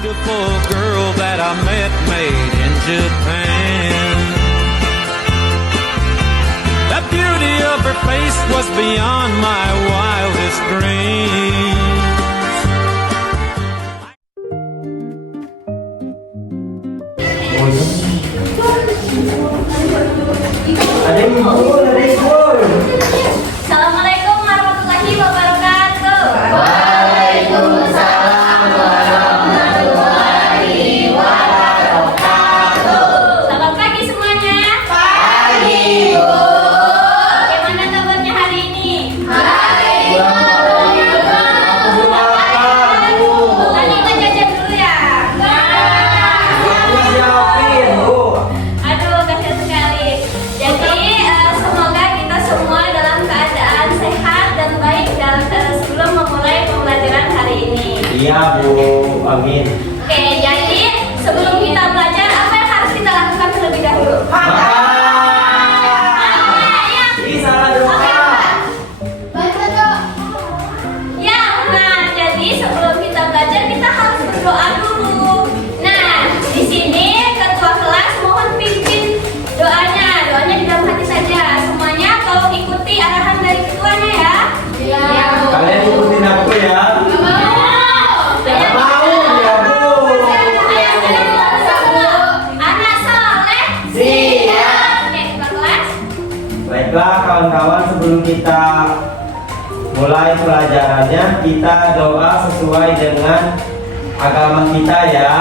beautiful girl that I met made in Japan. The beauty of her face was beyond my wildest dreams. Assalamualaikum warahmatullahi wabarakatuh. Waalaikumsalam warahmatullahi wabarakatuh. Selamat pagi semuanya. Pagi, Bu. Bagaimana kabarnya hari ini? Baik. Tadi kita jajan dulu ya. Aduh, kasihan sekali. Jadi semoga kita semua dalam keadaan sehat dan baik sebelum memulai pembelajaran hari ini. Iya, Bu. Amin. Oke, jadi sebelum kita belajar, apa yang harus kita lakukan terlebih dahulu? Ya, nah, jadi sebelum kita belajar kita harus berdoa dulu. Nah, di sini ketua kelas mohon pimpin doanya. Doanya di dalam hati saja. Semuanya tolong ikuti arahan dari ketuanya ya. Iya. Kalian ikutin aku ya. Mau ya, Bu. Anak soleh. Siap. Oke, ketua kelas. Baiklah kawan-kawan, sebelum kita mulai pelajarannya, kita doa sesuai dengan agama kita ya.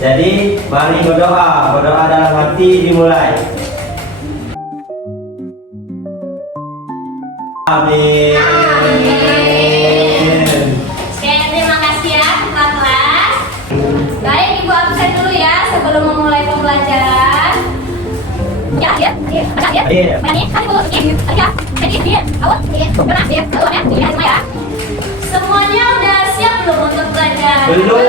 Jadi mari berdoa dalam hati dimulai. Amin. Oke, terima kasih ya ketua kelas. Baik, Ibu absen dulu ya sebelum memulai pembelajaran. Ya, ya, ya, ya. Ini kan dulu ini. Ya, jadi dia. Awal. Benar ya. Awal ya. Ini semua ya. Semuanya udah siap belum untuk belajar? Belum.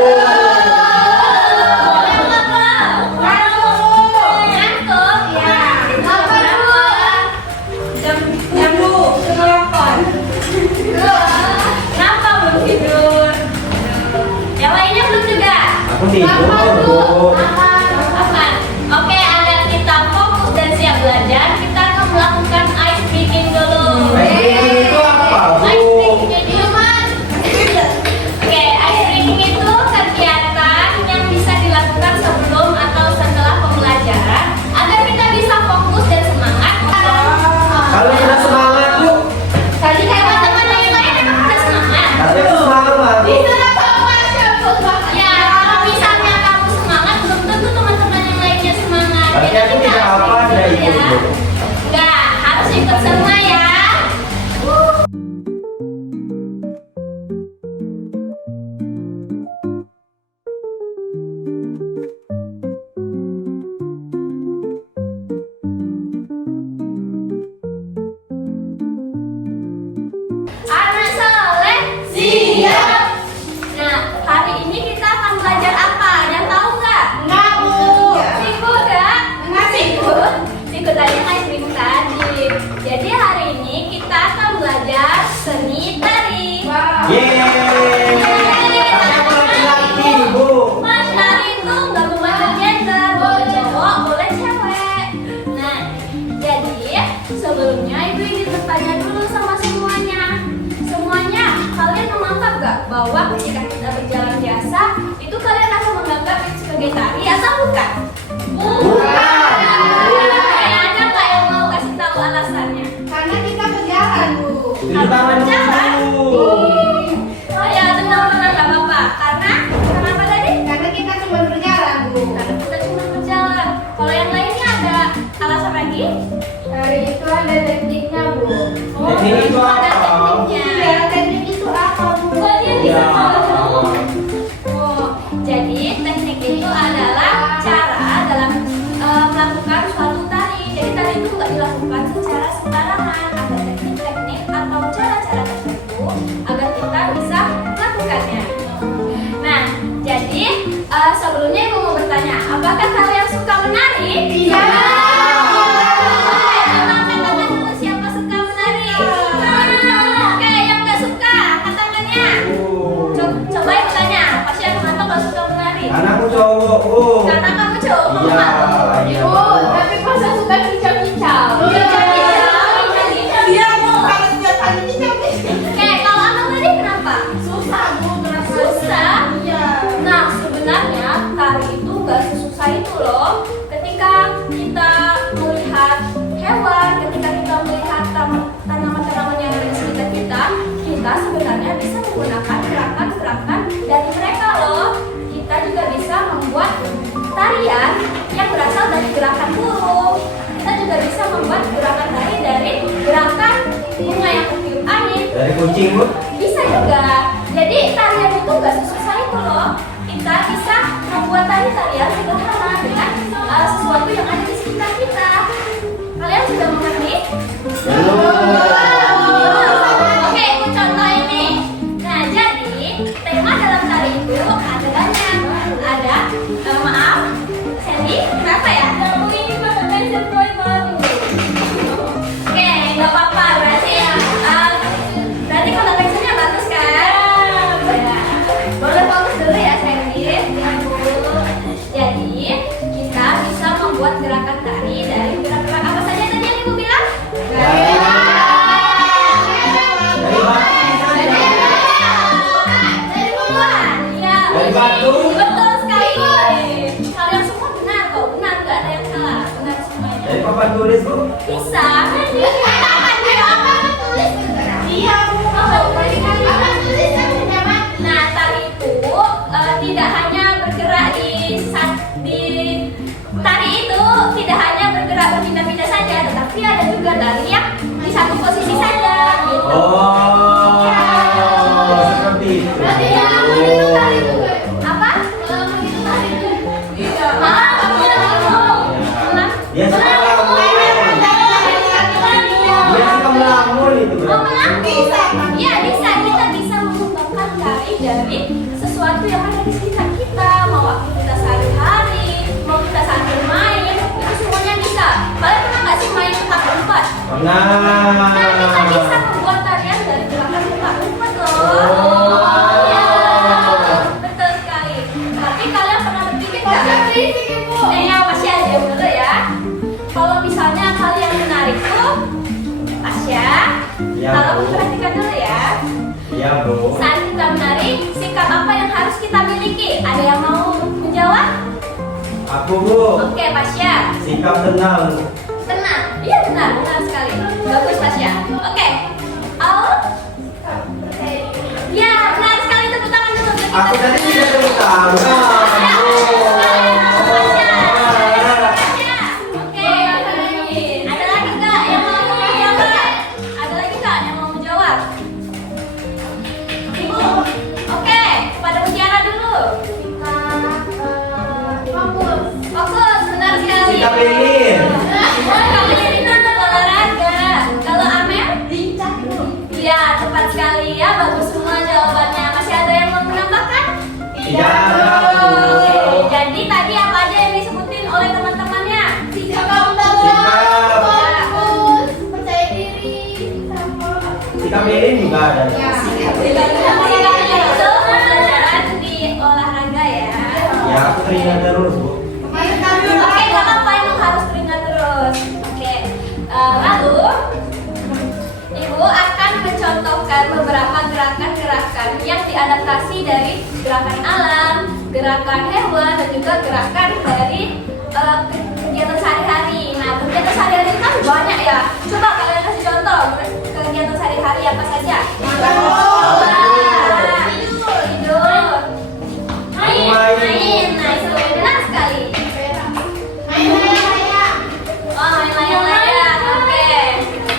Aku tidur, Bu. Oke, agar kita fokus dan siap belajar, kita akan melakukan ice breaking dulu. Itu apa, Bu? Ice breaking jadi Oke, ice breaking itu kegiatan yang bisa dilakukan sebelum atau setelah pembelajaran agar kita bisa fokus dan semangat. Kalau sudah semangat, Bu. Tadi kayak teman-teman yang lain emang udah semangat. Tapi aku semangat, Bu. Ya, kalau misalnya kamu semangat, belum tentu teman-teman yang lainnya semangat. Tapi aku tidak apa ada ikut, Bu. Enggak, harus ikut semua ya. Anak soleh, siap. Nah, hari ini kita akan belajar apa? Ada tahu nggak? Nggak, Bu. Sikut ya? Nggak sikut. Sikut aja kayak seminggu tadi. Jadi hari ini kita akan belajar seni tari. Yeay. Aku laki-laki, Bu. Mas, tari itu nggak memandang gender, boleh cowok, boleh cewek. Nah, jadi sebelumnya Ibu ingin bertanya dulu sama semuanya. Semuanya, kalian menganggap gak bahwa ketika kita berjalan biasa, itu kalian akan menganggap itu sebagai tari atau bukan? Bukan. Ada nggak yang mau kasih tahu alasannya? Karena kita berjalan, Bu. Kita berjalan. Bu. Oh ya, tenang-tenang nggak apa-apa. Karena kenapa tadi? Karena kita cuma berjalan, Bu. Karena kita cuma berjalan. Kalau yang lainnya ada alasan lagi? Hari itu ada tekniknya, Bu. Teknik itu ada apa? tekniknya. Iya, teknik itu apa, Bu? Oh, dia bisa Ya. tahu. Oh, jadi teknik itu adalah cara dalam melakukan suatu tari. Jadi tari itu nggak dilakukan secara sembarangan. Ada teknik-teknik atau cara-cara tertentu agar kita bisa melakukannya. Nah, jadi sebelumnya Ibu mau bertanya, apakah kalian suka menari? Iya. Angkat tangan dulu siapa suka menari. Oke, yang nggak suka angkat tangannya. Coba Ibu tanya, pasti yang nggak suka cowok, Bu. Karena kamu cowok. Iya, iya. Ibu, tapi masa suka kicau-kicau? Kicau-kicau. Iya, Bu. Kalau setiap hari kicau-kicau. Oke, kalau anak tadi kenapa? Susah, Bu. Merasa Susah. Iya. Nah, sebenarnya tari itu nggak sesusah itu loh. Ketika kita melihat hewan, ketika kita melihat tanaman-tanaman yang ada di sekitar kita, kita sebenarnya bisa menggunakan gerakan-gerakan dari mereka loh. Kita juga bisa membuat tarian yang berasal dari gerakan burung. Kita juga bisa membuat gerakan tari dari gerakan bunga yang tertiup angin. Dari kucing, Bu. Bisa juga. Jadi tarian itu nggak sesusah itu loh. Kita bisa membuat tarian sederhana dengan sesuatu yang ada di sekitar kita. Kalian sudah mengerti? Oke, ikut contoh ini. Nah, jadi tema dalam tari itu ada banyak. Ada, maaf, Sandy, kenapa ya? Kamu ini pakai pensil boy baru. Oke, nggak apa-apa. Berarti kalau pensilnya bagus kan? Ya. Boleh fokus dulu ya, Sandy. Jadi kita bisa membuat gerakan tari dari gerak-gerak apa saja tadi yang Ibu bilang? Dari batu. Betul sekali. Kalian semua benar kok, benar nggak ada yang salah, benar semuanya. Dari papan tulis, Bu. Bisa. Iya, Bu. Nah, tari itu tidak hanya bergerak di tari itu tidak hanya bergerak berpindah-pindah saja, tetapi ada juga tari yang di satu posisi saja. Gitu. Oh, seperti itu. Berarti yang aman itu tari juga. Apa? Kalau aman itu tari juga. Iya. Kamu udah ngomong. Dia suka melamun. Dia suka melamun itu, Bu. Mau melamun? Bisa. Iya bisa, kita bisa mengembangkan tari dari sesuatu yang ada di sekitar kita. Mau aktivitas sehari-hari, mau kita saat bermain, itu semuanya bisa. Kalian pernah nggak sih main petak umpet? Nah, Nah, kita bisa membuat tarian dari gerakan petak umpet loh. Oh. Iya, betul sekali. Tapi kalian pernah berpikir nggak? Berisik, Ibu. Yang masih aja dulu ya. Kalau misalnya kalian menarik tuh, Asya, Ya, kalau Bu. perhatikan dulu ya. Iya, Bu. Saat kita menarik, sikap apa yang harus kita miliki? Ada yang mau menjawab? Aku, Bu. Oke, Pasya. Sikap tenang. Tenang. Iya benar, benar sekali. Bagus, Pasya. Oke. Al? Ya, benar sekali. Tepuk tangan dulu untuk kita. Aku tadi tidak tepuk tangan. Pasya. Oh. Pasya. Oke. Ada lagi nggak yang mau menjawab? Ada lagi nggak yang mau menjawab? Ibu. Oke, pada bicara dulu. Fokus, benar sekali. Sikap ini. Kamu jadi untuk olahraga. Kalau Amel? Iya, tepat sekali ya. Bagus semua jawabannya. Masih ada yang mau menambahkan? Tidak. Oke, jadi tadi apa aja yang disebutin oleh teman-temannya? Sikap. Percaya diri. Sikap ini juga ada. Ya. Sikapnya itu pelajaran di olahraga ya. Ya, aku teringat terus, Bu. Oke, nggak apa-apa, emang harus teringat terus. Oke, lalu Ibu akan mencontohkan beberapa gerakan-gerakan yang diadaptasi dari gerakan alam, gerakan hewan, dan juga gerakan dari kegiatan sehari-hari. Nah, kegiatan sehari-hari kan banyak ya. Coba kalian kasih contoh kegiatan sehari-hari apa saja? Tidur, main. Nah, itu benar sekali. Oh, main layang-layang. Oke.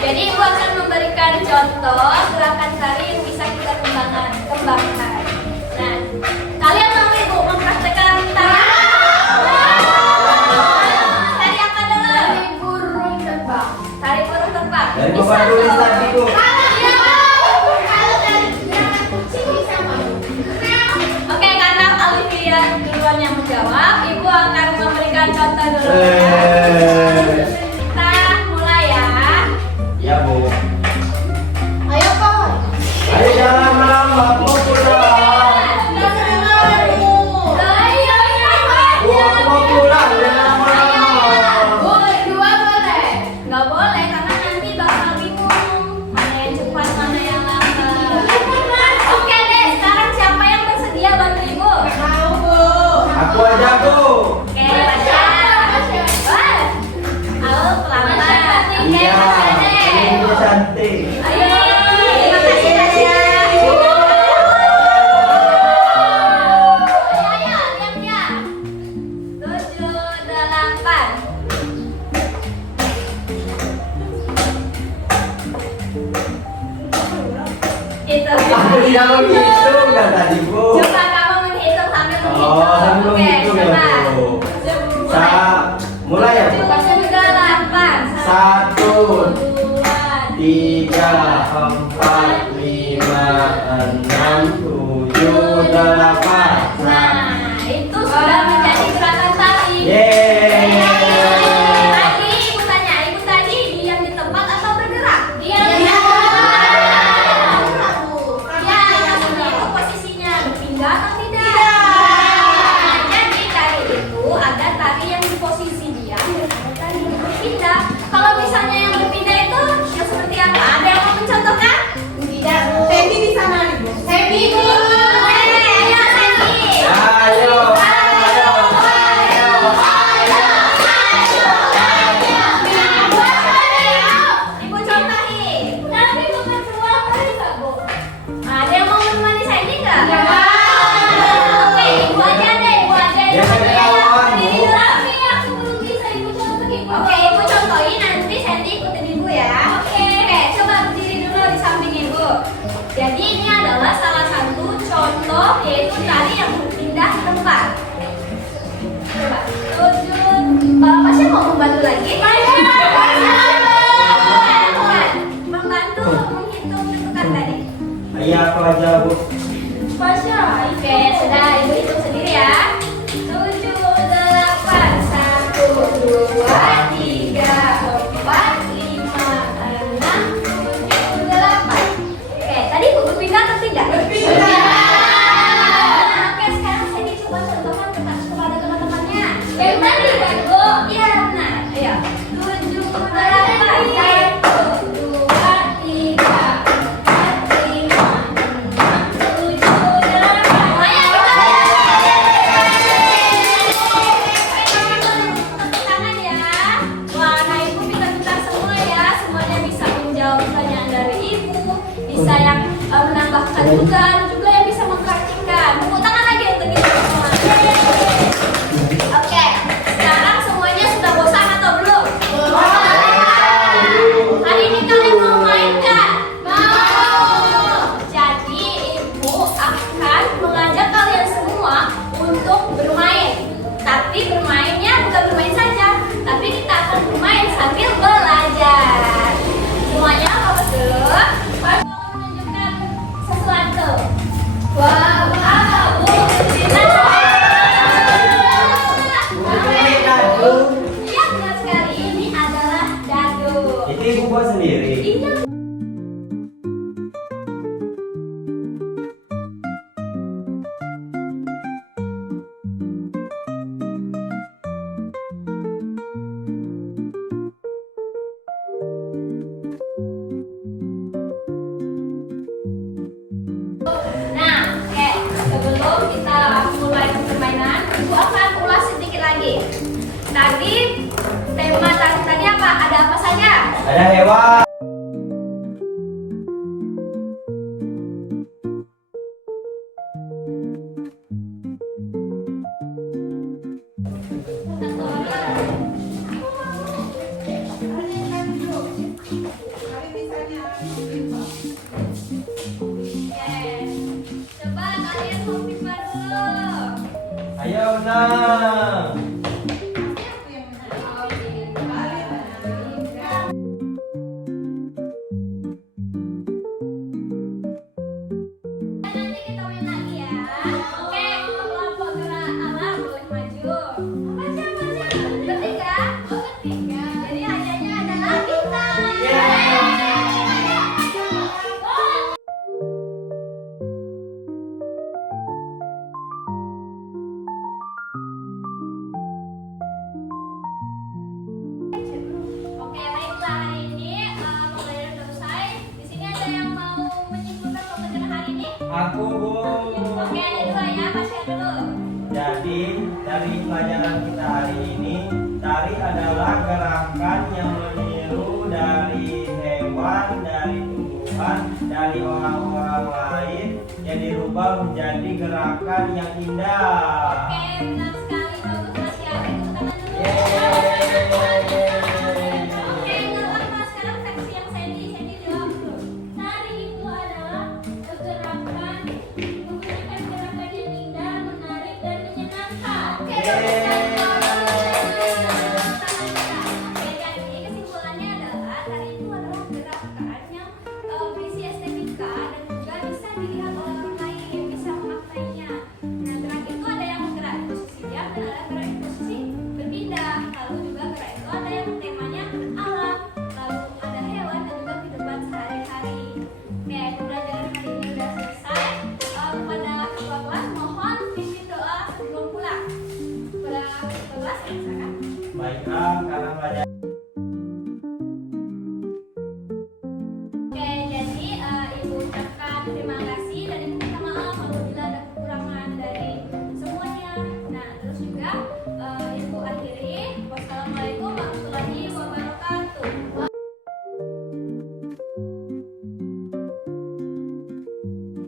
Jadi Ibu akan memberikan contoh gerakan tari yang bisa kita kembangkan. Nah, kalian mau Ibu mempraktekkan tari? Tari apa dulu? Dari burung terbang. Tari burung terbang. Dari Bisa papan tulis tuh. tadi, Bu. Kalau dari gerakan kucing bisa mau. Oke, karena Olivia duluan yang menjawab, Ibu akan memberikan contoh dulu. Kita mulai ya. Ya, Bu. Ayo, Kak. Ayo jangan lama-lama, Bu. Pulang. Ayo, tidak menghitung dari tadi, Bu. Coba kamu menghitung sambil menghitung. Oh, sambil Oke, menghitung ya, coba. Bu. Mulai ya, Bu. 7, 8, 1, 2, 3, 4, 5, 6, 7, 8. Nah, itu sudah menjadi gerakan tali. Yeay. Tadi ibu tanya, ibu tadi diam di tempat atau bergerak? Diam di Diam. tempat. Ya, yang ini itu posisinya berpindah atau tidak? Nah, jadi tali itu ada tali yang di posisi diam dan ada tali yang berpindah. Kalau misalnya yang berpindah itu yang seperti apa? Ada yang mau mencontohkan? Tidak, Bu. Sandy di sana nih, Bu. Sandy, Bu. Ayo Sandy. Ayo, ayo, ayo. Ibu contohin. Tapi bukan semua kali Kak, Bu. Ada yang mau menemani Sandy nggak? Ya. Oke, ibu aja deh, ibu aja Ya, yang saya kawan, Bu. Tapi aku belum bisa ibu contohin. Oke, ibu contohin nanti Sandy ikutin ibu ya. Oke, coba berdiri dulu di samping ibu. Jadi ini adalah salah satu contoh yaitu tali yang berpindah tempat. Coba, 7. Pasien mau membantu lagi? Membantu menghitung bentukan tadi. Ayo aku aja, Bu. Pasien. Oke, sudah ibu hitung sendiri ya. 7, 8, 1, 2, 3, 4, 5, 6, 7, 8. Oke, tadi ibu berpindah atau tidak? Oke, sekarang saya coba contohkan kepada teman-temannya. Yang tadi kan, Bu? Iya, benar. Ayo. 7, 8, 1, 2, 3, 4, 5, 6, 7, 8. Ayo, tepuk tangan ya. Wah, nah ibu pintar-pintar semua ya. Semuanya bisa menjawab pertanyaan dari ibu. Bisa yang menambahkan juga yang bisa mempraktikkan. Tepuk tangan lagi untuk kita semua. Oke, sekarang semuanya sudah bosan atau belum? Hari ini kalian mau main nggak? Mau. Jadi ibu akan mengajak kalian semua untuk bermain. Tapi bermainnya bukan bermain saja, tapi kita akan bermain sambil belajar. Semuanya fokus dulu. Aku akan menunjukkan sesuatu. Wow, apa Bu? Ini dadu. Iya benar sekali, ini adalah dadu. Itu ibu buat sendiri. Iya. Nah, oke, sebelum kita mulai permainan, ibu akan ulas sedikit lagi. Tadi tema tadi apa? Ada apa saja? Ada hewan. Coba kalian mau pipa dulu. Ayo, Unang. Nanti kita main lagi ya. Oke, kelompok gerak alam boleh maju. Siapa? Bertiga? Oh, bertiga. Jadi hadiahnya adalah bintang. Oke, baiklah hari ini pembelajaran sudah selesai. Di sini ada yang mau menyimpulkan pembelajaran hari ini? Aku, Bu. Oke, ada dua ya, pasien dulu. Jadi, dari pelajaran kita hari ini, tari adalah gerakan yang meniru dari hewan, dari tumbuhan, dari orang-orang lain yang dirubah menjadi gerakan yang indah. Oke, benar sekali. Bagus, masih ada. Tepuk tangan dulu. Oke, nggak apa-apa. Sekarang seksi yang Sandy jawab dulu. Tari itu adalah gerakan Yeay.